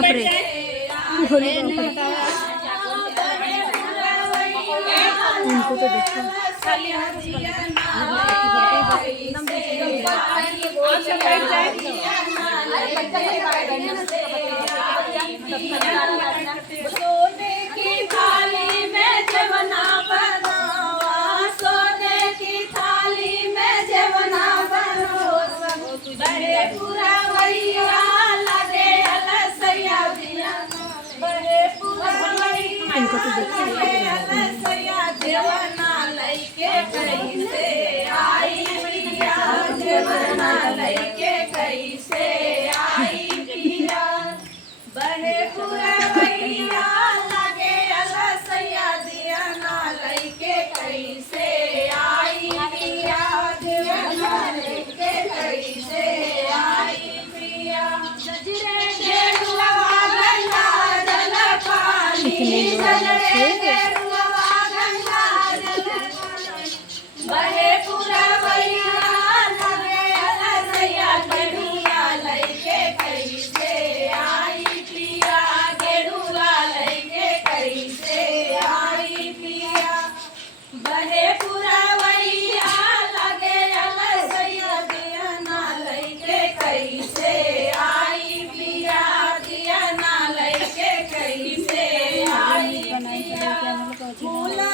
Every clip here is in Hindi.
बाप रे इनको तो देखो सोने की थाली में जवना बनावा, सोने की थाली में जवना बनवा, बड़े पूरा वैया लगे अलसैया दिया, बड़े पूरा वैया लगे अलसैया जवना लइके कैसे आई पिया, जवना लइके कैसे आई पिया, बड़े पूरा वैया लगे अलसैया दिया ना लइके कैसे आई पिया, जवना लइके कैसे आई पिया, गजरे गेरुआ गंगा जल पानी, गजरे गेरुआ गंगा जल पानी, बड़े पूरा वैया लगे अलसैया गेरुआ लइके कैसे आई पिया, गेरुआ लइके कैसे आई पिया, बड़े पूरा वैया लगे अलसैया दिया ना लइके कैसे आई पिया, दिया ना लइके कैसे आई पिया, फूला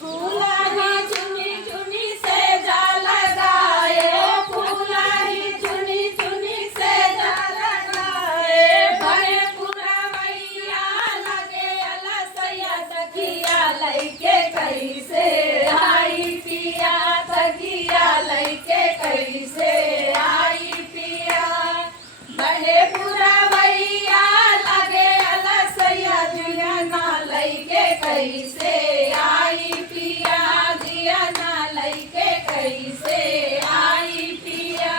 फूला ही चुनी चुनी से जा लगाए, फूला ही चुनी चुनी से जा लगाए, बड़े पूरा वैया लगे अलसैया तकिया लइके कैसे आई पिया, तकिया लइके कैसे आई पिया, बड़े पूरा वैया लगे अलसैया दिया ना लइके कैसे आई पिया, दिया ना लइके कैसे आई पिया।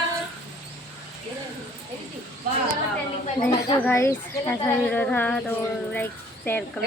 देखो गाइस ऐसा वीडियो था तो लाइक शेयर करो